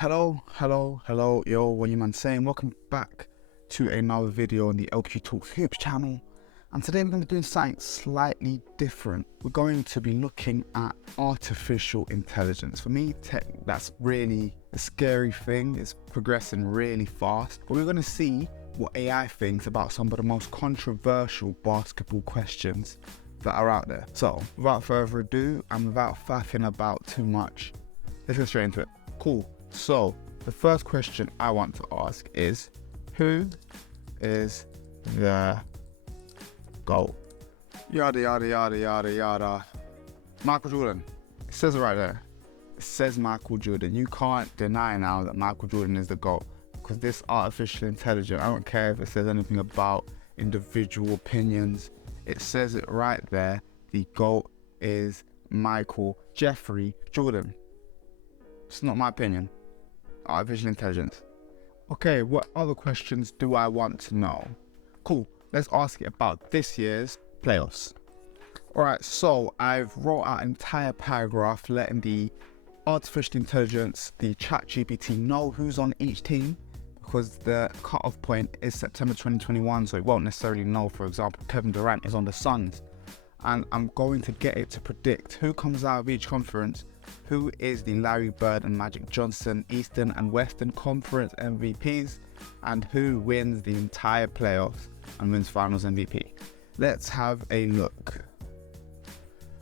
Hello, yo, what you man saying? Welcome back to another video on the LQ Talks Hoops channel. And today we're going to be doing something slightly different. We're going to be looking at artificial intelligence. For me, that's really a scary thing. It's progressing really fast. But we're going to see what AI thinks about some of the most controversial basketball questions that are out there. So, without further ado, and without faffing about too much, let's get straight into it. Cool. So, the first question I want to ask is, who is the GOAT? Yada. Michael Jordan. It says it right there. It says Michael Jordan. You can't deny now that Michael Jordan is the GOAT, because this artificial intelligence, I don't care if it says anything about individual opinions, it says it right there. The GOAT is Michael Jeffrey Jordan. It's not my opinion. Artificial intelligence. Okay, what other questions do I want to know? Cool, let's ask it about this year's playoffs. Alright, so I've wrote out an entire paragraph letting the artificial intelligence, the ChatGPT, know who's on each team, because the cutoff point is September 2021, so it won't necessarily know, for example, Kevin Durant is on the Suns. And I'm going to get it to predict who comes out of each conference, who is the Larry Bird and Magic Johnson Eastern and Western Conference MVPs, and who wins the entire playoffs and wins Finals MVP. Let's have a look.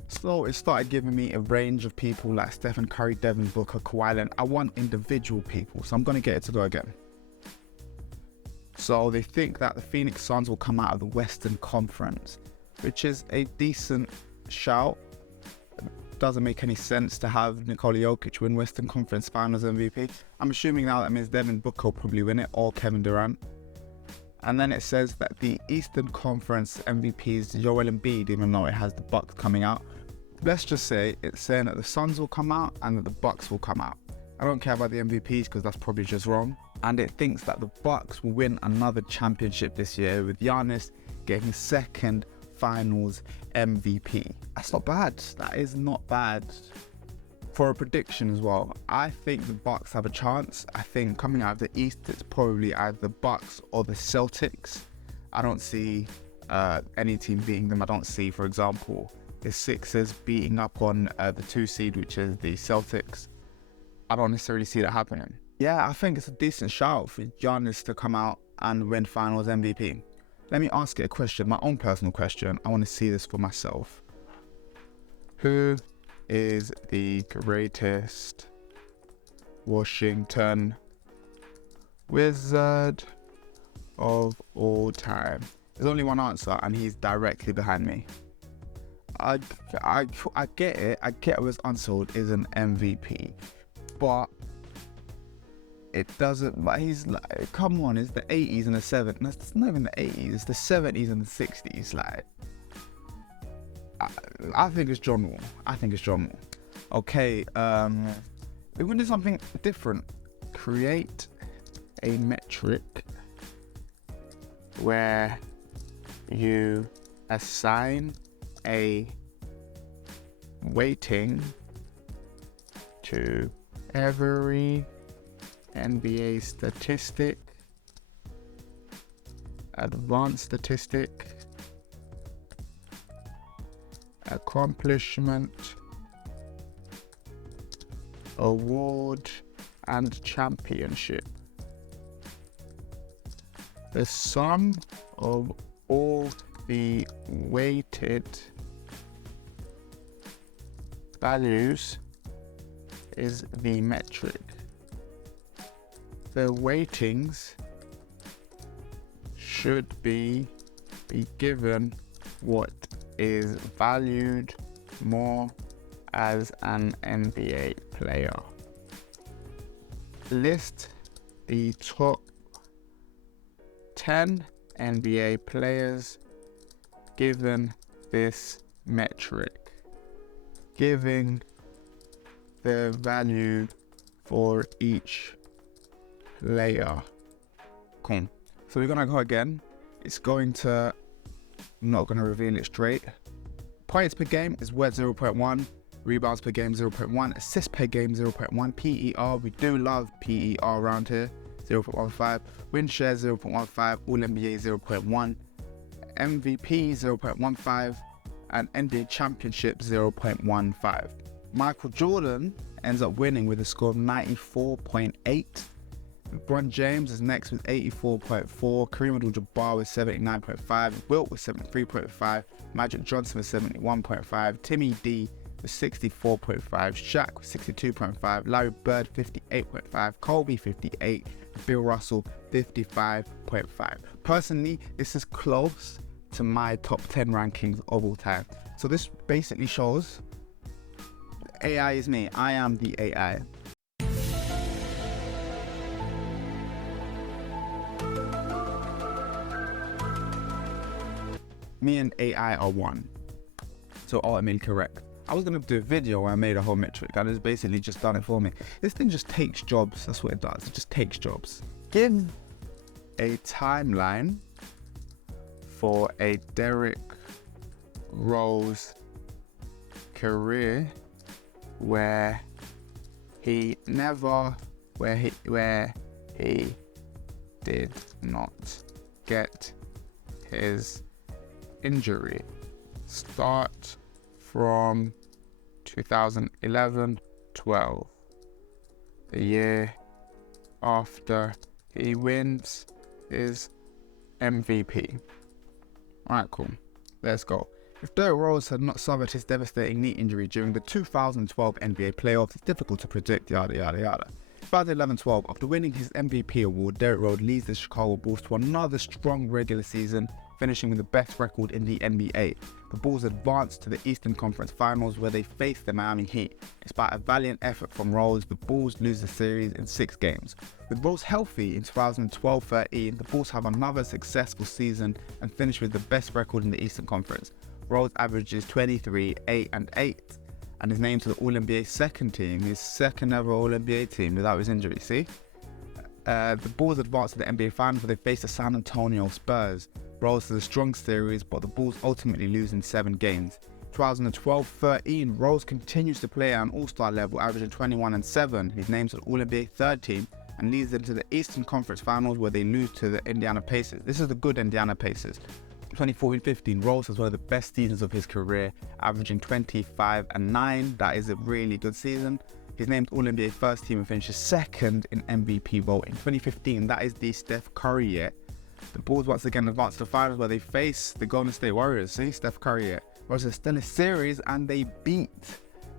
So it started giving me a range of people like Stephen Curry, Devin Booker, Kawhi Leonard. I want individual people, so I'm going to get it to go again. So they think that the Phoenix Suns will come out of the Western Conference, which is a decent shout. Doesn't make any sense to have Nikola Jokic win Western Conference Finals MVP. I'm assuming now that means Devin Booker will probably win it, or Kevin Durant. And then it says that the Eastern Conference MVP is Joel Embiid, even though it has the Bucks coming out. Let's just say it's saying that the Suns will come out and that the Bucks will come out. I don't care about the MVPs because that's probably just wrong. And it thinks that the Bucks will win another championship this year, with Giannis getting second Finals MVP. That's not bad. That is not bad for a prediction as well. I think the Bucks have a chance. I think coming out of the East, it's probably either the Bucks or the Celtics. I don't see any team beating them. I don't see, for example, the Sixers beating up on the 2 seed, which is the Celtics. I don't necessarily see that happening. Yeah, I think it's a decent shout for Giannis to come out and win Finals MVP. Let me ask it a question, my own personal question. I want to see this for myself. Who is the greatest Washington Wizard of all time? There's only one answer, and he's directly behind me. I get it. I get what's unsold is an MVP, but it doesn't, but he's like, come on, it's the 80s and the 70s. No, it's not even the 80s, it's the 70s and the 60s. Like, I think it's John Wall. Okay, we're gonna do something different. Create a metric where you assign a weighting to every NBA statistic, advanced statistic, accomplishment, award, and championship. The sum of all the weighted values is the metric. The weightings should be given what is valued more as an NBA player. List the top 10 NBA players given this metric, giving the value for each player. Cool. So we're gonna go again. It's going to, I'm not gonna reveal it straight. Points per game is worth 0.1. Rebounds per game 0.1, assists per game 0.1, PER, we do love PER around here, 0.15, win share 0.15, All NBA 0.1, MVP 0.15, and NBA Championship 0.15. Michael Jordan ends up winning with a score of 94.8. LeBron James is next with 84.4, Kareem Abdul-Jabbar with 79.5, Wilt with 73.5, Magic Johnson with 71.5, Timmy D with 64.5, Shaq with 62.5, Larry Bird 58.5, Kobe 58, Bill Russell 55.5. Personally, this is close to my top 10 rankings of all time. So this basically shows AI is me. I am the AI. Me and AI are one. So ultimately correct. I was going to do a video where I made a whole metric and it's basically just done it for me. This thing just takes jobs. That's what it does. It just takes jobs. Give a timeline for a Derrick Rose career where he did not get his injury. Start from 2011-12, the year after he wins his MVP. Alright, cool. Let's go. If Derrick Rose had not suffered his devastating knee injury during the 2012 NBA playoffs, it's difficult to predict, yada yada yada. 2011-12, after winning his MVP award, Derrick Rose leads the Chicago Bulls to another strong regular season, finishing with the best record in the NBA. The Bulls advanced to the Eastern Conference Finals where they faced the Miami Heat. Despite a valiant effort from Rose, the Bulls lose the series in 6 games. With Rose healthy in 2012-13, the Bulls have another successful season and finish with the best record in the Eastern Conference. Rose averages 23, 8 and 8 and is named to the All-NBA second team, his second ever All-NBA team without his injury, see? The Bulls advanced to the NBA Finals where they faced the San Antonio Spurs. Rose has a strong series, but the Bulls ultimately lose in 7 games. 2012-13, Rose continues to play at an all-star level, averaging 21 and 7. He's named to the All-NBA third team and leads them to the Eastern Conference Finals where they lose to the Indiana Pacers. This is the good Indiana Pacers. 2014-15, Rose has one of the best seasons of his career, averaging 25 and 9. That is a really good season. He's named All-NBA first team and finishes second in MVP voting. 2015, that is the Steph Curry year. The Bulls once again advance to the finals where they face the Golden State Warriors. See, Steph Curry year. Rose is still a series and they beat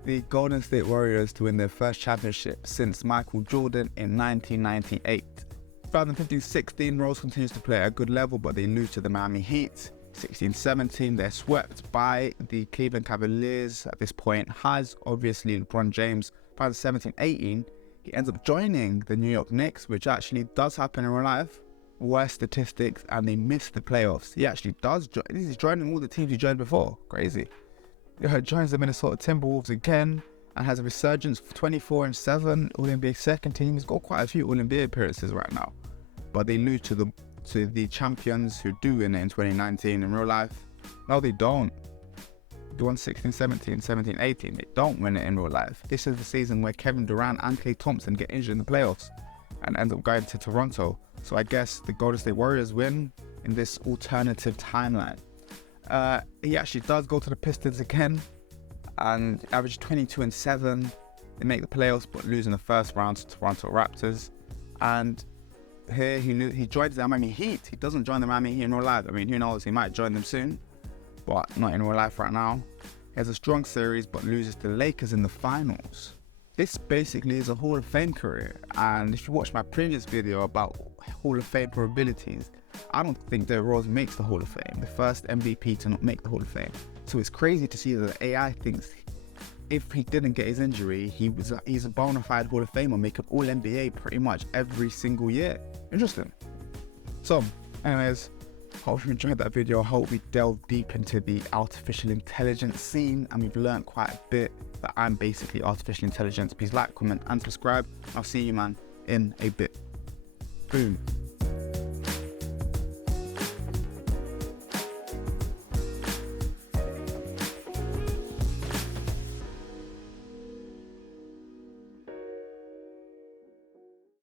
the Golden State Warriors to win their first championship since Michael Jordan in 1998. 2015-16, Rose continues to play at a good level, but they lose to the Miami Heat. 16-17, they're swept by the Cleveland Cavaliers. At this point, has obviously LeBron James. 2017-18, he ends up joining the New York Knicks, which actually does happen in real life. Worst statistics, and they missed the playoffs. He actually does join. He's joining all the teams he joined before. Crazy. He joins the Minnesota Timberwolves again and has a resurgence for 24 and 7. All-NBA second team. He's got quite a few All-NBA appearances right now, but they lose to the champions who do win it in 2019 in real life. No, they don't. They won 16-17, 17-18. They don't win it in real life. This is the season where Kevin Durant and Klay Thompson get injured in the playoffs and end up going to Toronto. So I guess the Golden State Warriors win in this alternative timeline. He actually does go to the Pistons again and average 22 and 7. They make the playoffs but lose in the first round to Toronto Raptors. And here he joins the Miami Heat. He doesn't join the Miami Heat in real life. I mean, who knows? He might join them soon, but not in real life right now. He has a strong series but loses to the Lakers in the finals. This basically is a Hall of Fame career, and if you watch my previous video about Hall of Fame probabilities, I don't think Derrick Rose makes the Hall of Fame, the first MVP to not make the Hall of Fame. So it's crazy to see that the AI thinks if he didn't get his injury, he's a bona fide Hall of Famer, making All NBA pretty much every single year. Interesting. So, anyways, hope you enjoyed that video. I hope we delved deep into the artificial intelligence scene and we've learned quite a bit that I'm basically artificial intelligence. Please like, comment and subscribe. I'll see you, man, in a bit. Boom.